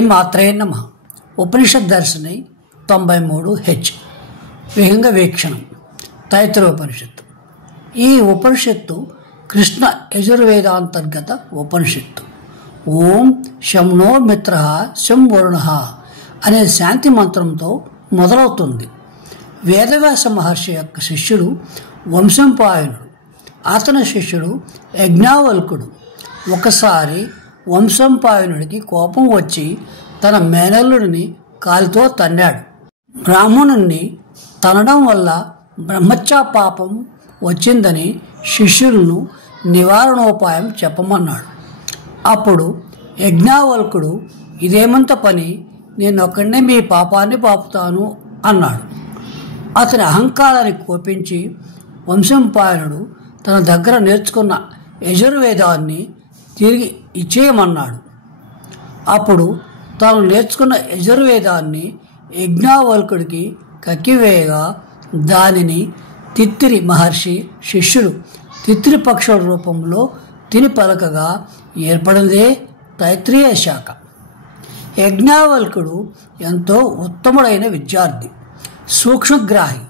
శ్రీమాత్రే నమః. ఉపనిషత్ దర్శిని 93H. విహంగ వీక్షణం. తైత్తిరీయోపనిషత్తు. ఈ ఉపనిషత్తు కృష్ణ యజుర్వేదాంతర్గత ఉపనిషత్తు. ఓం శంనో మిత్ర శం వరుణ అనే శాంతి మంత్రంతో మొదలవుతుంది. వేదవ్యాస మహర్షి యొక్క శిష్యుడు వంశంపాయనుడు, అతని శిష్యుడు యజ్ఞావల్కుడు. ఒకసారి వంశంపాయనుడికి కోపం వచ్చి తన మేనల్లుడిని కాలితో తన్నాడు. బ్రాహ్మణుణ్ణి తనడం వల్ల బ్రహ్మత్యా పాపం వచ్చిందని శిష్యులను నివారణోపాయం చెప్పమన్నాడు. అప్పుడు యజ్ఞావల్కుడు, ఇదేమంత పని, నేనొక్కడనే మీ పాపాన్ని పాపుతాను అన్నాడు. అతని అహంకారానికి కోపించి వంశంపాయనుడు తన దగ్గర నేర్చుకున్న యజుర్వేదాన్ని తిరిగి ఇచ్చేయమన్నాడు. అప్పుడు తాను నేర్చుకున్న యజుర్వేదాన్ని యజ్ఞావల్కుడికి కక్కివేయగా దానిని తిత్తిరి మహర్షి శిష్యుడు తిత్తిరి పక్షుల రూపంలో తిని పలకగా ఏర్పడిందే తైత్తిరీయ శాఖ. యజ్ఞావల్కుడు ఎంతో ఉత్తముడైన విద్యార్థి, సూక్ష్మగ్రాహి,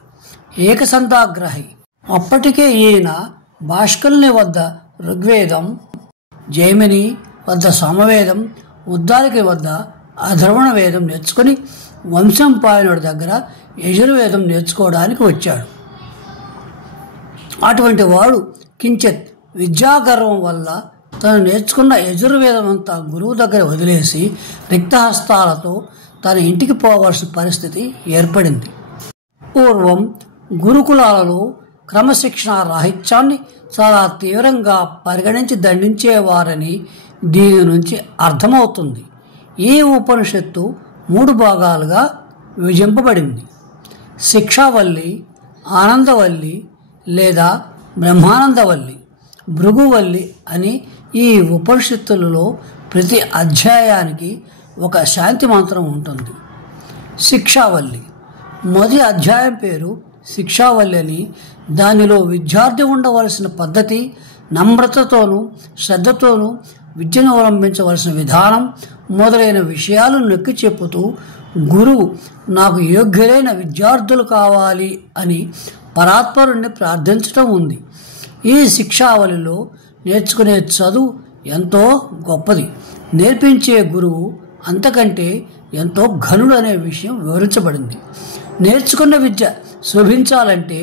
ఏకసంధాగ్రాహి. అప్పటికే ఈయన భాష్కల్ని వద్ద ఋగ్వేదం, జైమిని వద్ద సామవేదం, ఉద్దాలకి వద్ద అధర్వణ వేదం నేర్చుకుని వంశంపాయనుడి దగ్గర యజుర్వేదం నేర్చుకోవడానికి వచ్చాడు. అటువంటి వాడు కించిత్ విద్యాగర్వం వల్ల తను నేర్చుకున్న యజుర్వేదం అంతా గురువు దగ్గర వదిలేసి రిక్తహస్తాలతో తన ఇంటికి పోవలసిన పరిస్థితి ఏర్పడింది. పూర్వం గురుకులాలలో క్రమశిక్షణ రాహిత్యాన్ని చాలా తీవ్రంగా పరిగణించి దండించేవారని దీని నుంచి అర్థమవుతుంది. ఈ ఉపనిషత్తు 3 భాగాలుగా విభజింపబడింది. శిక్షావల్లి, ఆనందవల్లి లేదా బ్రహ్మానందవల్లి, భృగువల్లి అని ఈ ఉపనిషత్తులలో ప్రతి అధ్యాయానికి ఒక శాంతి మంత్రం ఉంటుంది. శిక్షావల్లి మొదటి అధ్యాయం పేరు శిక్షావల్లి అని, దానిలో విద్యార్థి ఉండవలసిన పద్ధతి, నమ్రతతోనూ శ్రద్ధతోనూ విద్యను అవలంబించవలసిన విధానం మొదలైన విషయాలు నొక్కి చెప్పుతూ గురువు నాకు యోగ్యులైన విద్యార్థులు కావాలి అని పరాత్పరుణ్ణి ప్రార్థించటం ఉంది. ఈ శిక్షావళిలో నేర్చుకునే చదువు ఎంతో గొప్పది, నేర్పించే గురువు అంతకంటే ఎంతో ఘనుడు అనే విషయం వివరించబడింది. నేర్చుకున్న విద్య శోభించాలంటే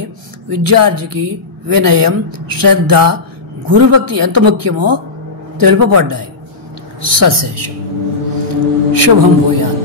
విద్యార్థికి వినయం, శ్రద్ధ, గురుభక్తి ఎంత ముఖ్యమో తెలుపబడ్డాయి. సశేషం. శుభం భూయాత్.